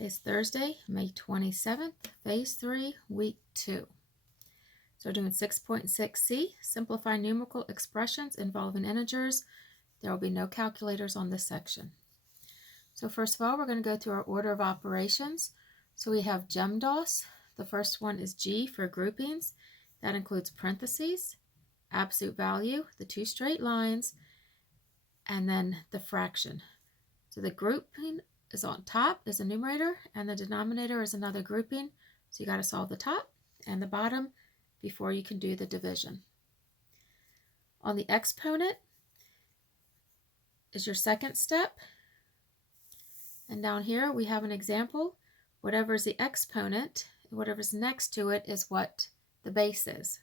Today's Thursday, May 27th, Phase 3, Week 2. So we're doing 6.6c, Simplify Numerical Expressions Involving Integers. There will be no calculators on this section. So first of all, we're going to go through our order of operations. So we have GEMDOS. The first one is G for groupings. That includes parentheses, absolute value, the two straight lines, and then the fraction. So the grouping is on top is a numerator, and the denominator is another grouping. So you got to solve the top and the bottom before you can do the division. On the exponent is your second step. And down here we have an example. Whatever is the exponent, whatever's next to it is what the base is.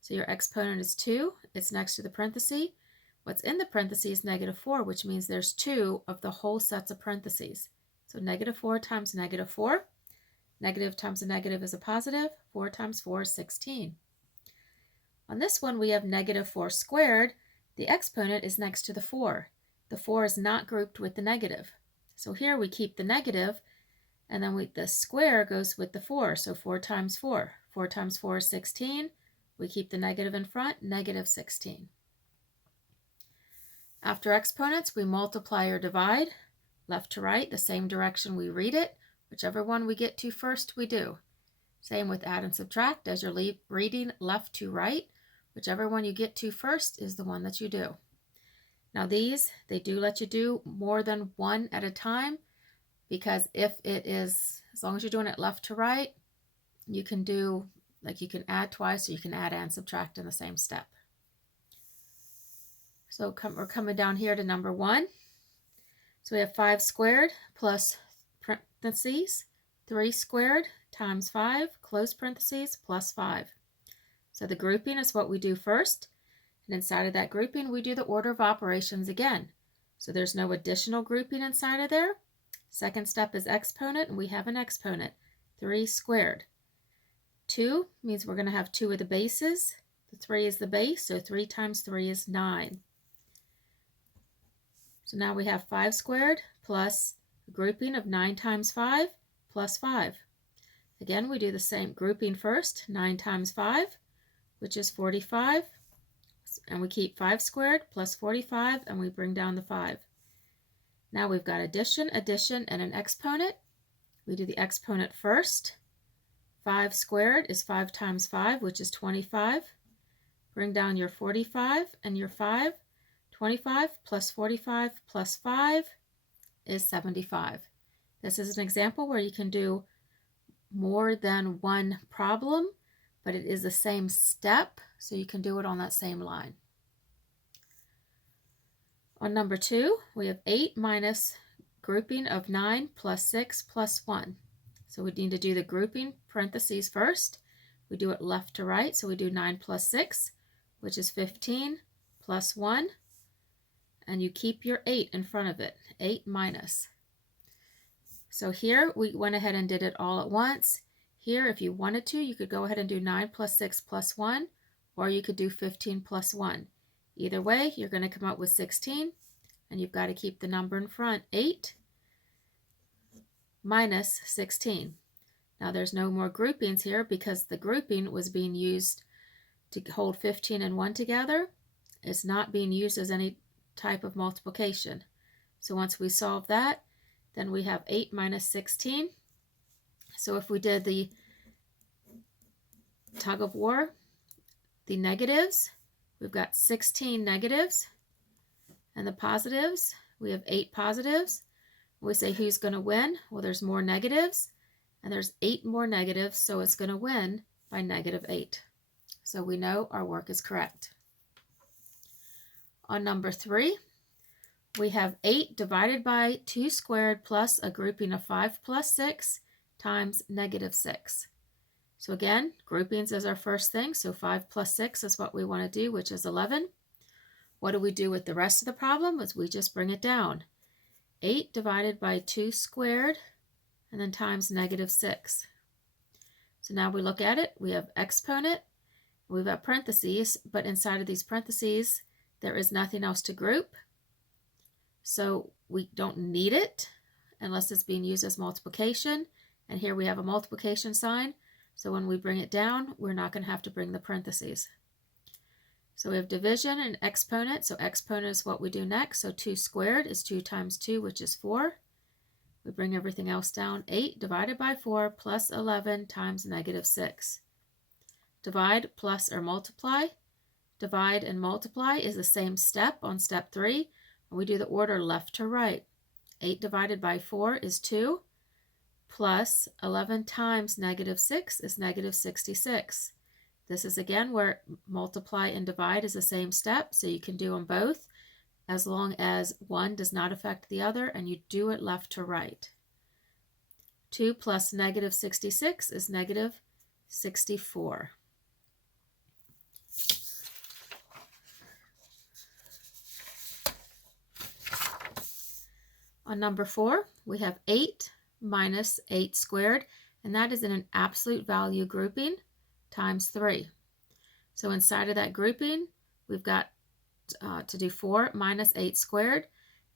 So your exponent is 2. It's next to the parenthesis. What's in the parentheses is -4, which means there's 2 of the whole sets of parentheses. So -4 times -4. Negative times a negative is a positive. 4 times 4 is 16. On this one, we have -4 squared. The exponent is next to the 4. The 4 is not grouped with the negative. So here we keep the negative, and then the square goes with the 4. So 4 times 4. 4 times 4 is 16. We keep the negative in front, -16. After exponents, we multiply or divide, left to right, the same direction we read it. Whichever one we get to first, we do. Same with add and subtract. As you're reading left to right, whichever one you get to first is the one that you do. Now these, they do let you do more than one at a time, because if it is, as long as you're doing it left to right, you can do, like you can add twice, or you can add and subtract in the same step. So we're coming down here to number 1. So we have 5 squared plus parentheses, 3 squared times 5, close parentheses, plus 5. So the grouping is what we do first. And inside of that grouping, we do the order of operations again. So there's no additional grouping inside of there. Second step is exponent, and we have an exponent, 3 squared. 2 means we're going to have 2 of the bases. The 3 is the base, so 3 times 3 is 9. So now we have 5 squared plus a grouping of 9 times 5 plus 5. Again, we do the same grouping first, 9 times 5, which is 45. And we keep 5 squared plus 45, and we bring down the 5. Now we've got addition, addition, and an exponent. We do the exponent first. 5 squared is 5 times 5, which is 25. Bring down your 45 and your 5. 25 plus 45 plus 5 is 75. This is an example where you can do more than one problem, but it is the same step, so you can do it on that same line. On number 2, we have 8 minus grouping of 9 plus 6 plus 1. So we need to do the grouping parentheses first. We do it left to right, so we do 9 plus 6, which is 15, plus 1. And you keep your 8 in front of it, 8 minus. So here we went ahead and did it all at once. Here, if you wanted to, you could go ahead and do 9 plus 6 plus 1, or you could do 15 plus 1. Either way, you're going to come up with 16, and you've got to keep the number in front, 8 minus 16. Now there's no more groupings here because the grouping was being used to hold 15 and 1 together. It's not being used as any type of multiplication. So once we solve that, then we have 8 minus 16. So if we did the tug of war, the negatives, we've got 16 negatives, and the positives, we have 8 positives. We say who's going to win? Well, there's more negatives, and there's 8 more negatives, so it's going to win by -8. So we know our work is correct. On number 3, we have 8 divided by 2 squared plus a grouping of 5 plus 6 times -6. So again, groupings is our first thing. So 5 plus 6 is what we want to do, which is 11. What do we do with the rest of the problem? Is we just bring it down. 8 divided by 2 squared, and then times -6. So now we look at it. We have exponent. We've got parentheses, but inside of these parentheses, there is nothing else to group. So we don't need it. unless it's being used as multiplication. And here we have a multiplication sign. So when we bring it down, we're not going to have to bring the parentheses. So we have division and exponent. So exponent is what we do next. So 2 squared is 2 times 2, which is 4. We bring everything else down. 8 divided by 4 plus 11 times negative 6. Divide, plus, or multiply. Divide and multiply is the same step on step 3. And we do the order left to right. 8 divided by 4 is 2. Plus 11 times negative 6 is negative 66. This is again where multiply and divide is the same step, so you can do them both as long as one does not affect the other and you do it left to right. 2 plus negative 66 is negative 64. On number 4, we have 8 minus 8 squared, and that is in an absolute value grouping times 3. So inside of that grouping, we've got to do 4 minus 8 squared.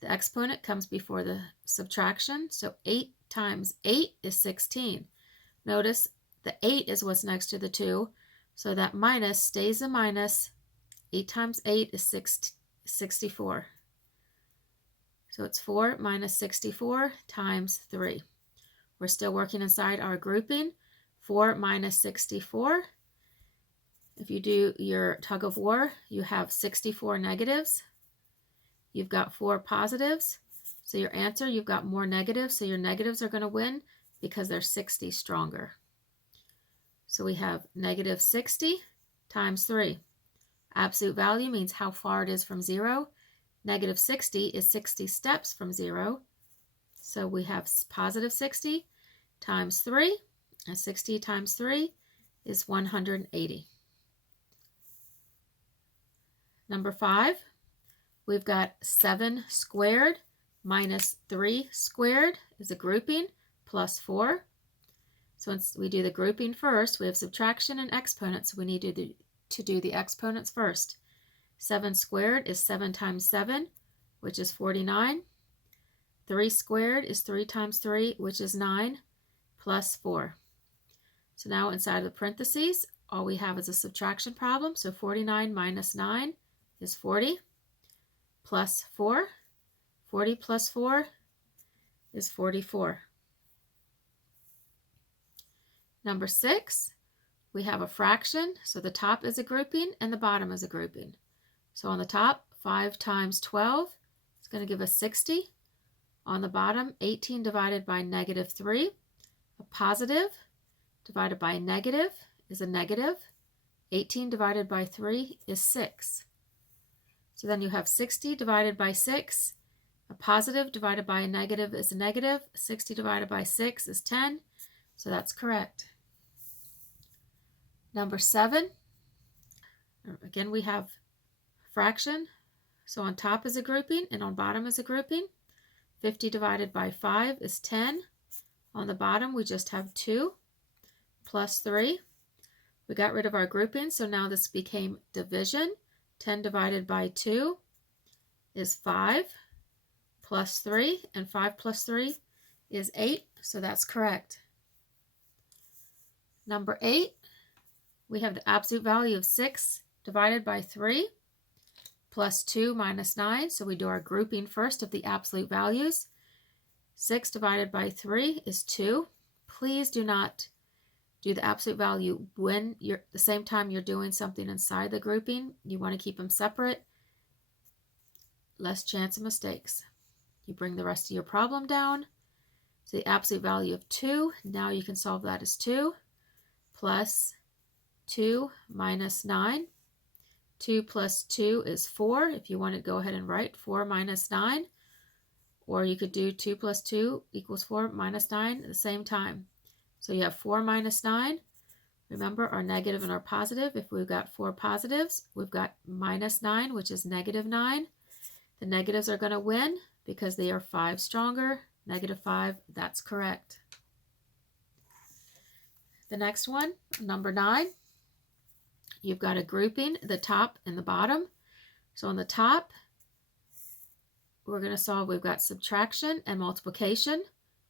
The exponent comes before the subtraction, so 8 times 8 is 16. Notice the 8 is what's next to the 2, so that minus stays a minus. 8 times 8 is 64. So it's 4 minus 64 times 3. We're still working inside our grouping. 4 minus 64. If you do your tug of war, you have 64 negatives. You've got 4 positives. So your answer, you've got more negatives. So your negatives are going to win because they're 60 stronger. So we have negative 60 times 3. Absolute value means how far it is from 0. Negative 60 is 60 steps from 0. So we have positive 60 times 3. And 60 times 3 is 180. Number 5, we've got 7 squared minus 3 squared is a grouping plus 4. So once we do the grouping first, we have subtraction and exponents. So we need to do the exponents first. 7 squared is 7 times 7, which is 49. 3 squared is 3 times 3, which is 9, plus 4. So now inside of the parentheses, all we have is a subtraction problem. So 49 minus 9 is 40, plus 4. 40 plus 4 is 44. Number 6, we have a fraction. So the top is a grouping and the bottom is a grouping. So on the top, 5 times 12 is going to give us 60. On the bottom, 18 divided by negative 3. A positive divided by a negative is a negative. 18 divided by 3 is 6. So then you have 60 divided by 6. A positive divided by a negative is a negative. 60 divided by 6 is 10. So that's correct. Number 7. Again, we have fraction. So on top is a grouping and on bottom is a grouping. 50 divided by 5 is 10. On the bottom, we just have 2 plus 3. We got rid of our grouping, so now this became division. 10 divided by 2 is 5 plus 3, and 5 plus 3 is 8, so that's correct. Number 8, we have the absolute value of 6 divided by 3 plus 2 minus 9, so we do our grouping first of the absolute values. 6 divided by 3 is 2. Please do not do the absolute value when you're the same time you're doing something inside the grouping. You want to keep them separate. Less chance of mistakes. You bring the rest of your problem down. So the absolute value of 2, now you can solve that as 2 plus 2 minus 9. 2 plus 2 is 4. If you want to go ahead and write 4 minus 9. Or you could do 2 plus 2 equals 4 minus 9 at the same time. So you have 4 minus 9. Remember our negative and our positive. If we've got 4 positives, we've got minus 9, which is negative 9. The negatives are going to win because they are 5 stronger. Negative 5, that's correct. The next one, number 9. You've got a grouping, the top and the bottom. So on the top, we're going to solve, we've got subtraction and multiplication.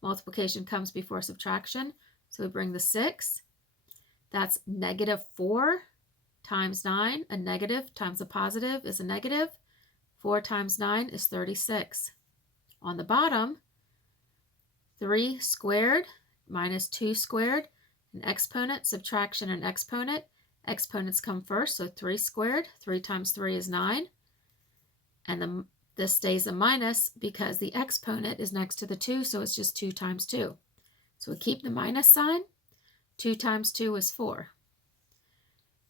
multiplication comes before subtraction. So we bring the 6. That's -4 times 9. A negative times a positive is a negative. 4 times 9 is 36. On the bottom, 3 squared minus 2 squared, an exponent, subtraction, and exponent. Exponents come first, so 3 squared. 3 times 3 is 9. And this stays a minus because the exponent is next to the 2, so it's just 2 times 2. So we keep the minus sign. 2 times 2 is 4.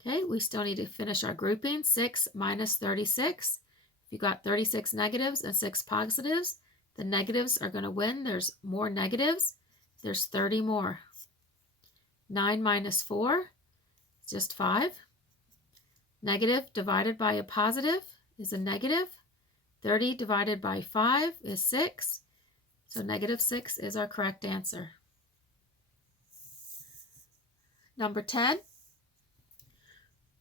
Okay, we still need to finish our grouping. 6 minus 36. If you got 36 negatives and 6 positives, the negatives are going to win. There's more negatives. There's 30 more. 9 minus 4 is just 5. Negative divided by a positive is a negative. 30 divided by 5 is 6. So -6 is our correct answer. Number 10,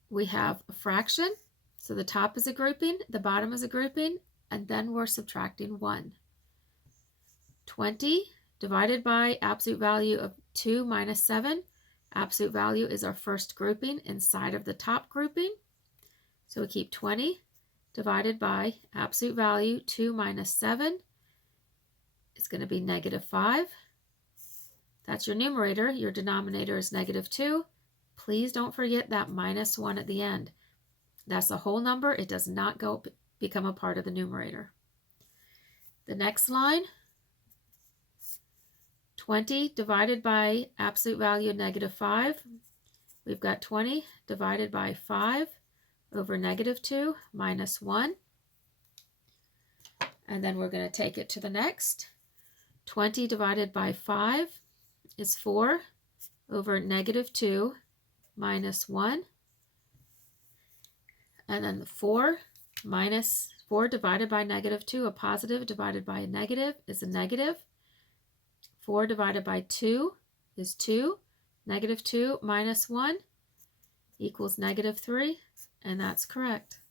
we have a fraction. So the top is a grouping, the bottom is a grouping, and then we're subtracting 1. 20 divided by absolute value of 2 minus 7. Absolute value is our first grouping inside of the top grouping. So we keep 20 divided by absolute value 2 minus 7 is going to be -5. That's your numerator. Your denominator is -2. Please don't forget that -1 at the end. That's a whole number. It does not become a part of the numerator. The next line, 20 divided by absolute value -5. We've got 20 divided by 5 over -2 minus 1. And then we're going to take it to the next. 20 divided by 5 is 4 over -2 minus 1. And then the 4 minus 4 divided by -2, a positive divided by a negative is a negative. 4 divided by 2 is 2. -2 minus 1 equals -3, and that's correct.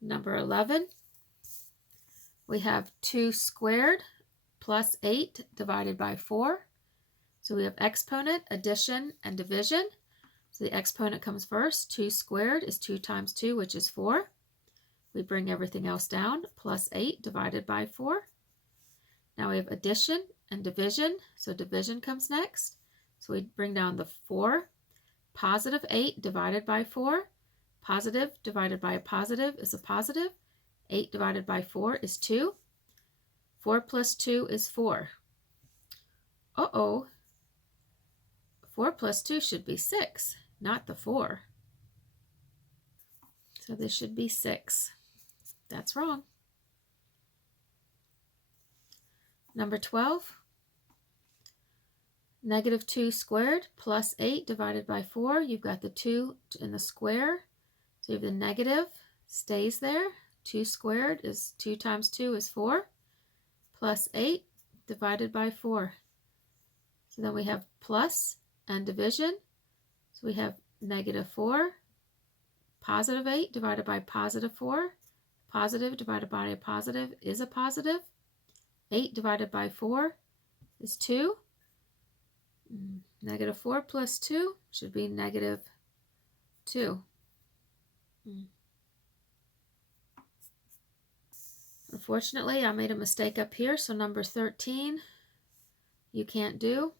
Number 11, we have 2 squared plus 8 divided by 4. So we have exponent, addition, and division. So the exponent comes first. 2 squared is 2 times 2, which is 4. We bring everything else down. Plus 8 divided by 4. Now we have addition and division. So division comes next. So we bring down the 4. Positive 8 divided by 4. Positive divided by a positive is a positive. 8 divided by 4 is 2. 4 plus 2 is 4. Uh-oh. 4 plus 2 should be 6, not the 4. So this should be 6. That's wrong. Number 12, -2 squared plus 8 divided by 4. You've got the 2 in the square. So you have the negative stays there. 2 squared is 2 times 2 is 4. Plus 8 divided by 4. So then we have plus and division. So we have -4. Positive 8 divided by positive 4. Positive divided by a positive is a positive. 8 divided by 4 is 2. -4 plus 2 should be -2. Unfortunately, I made a mistake up here, so number 13 you can't do.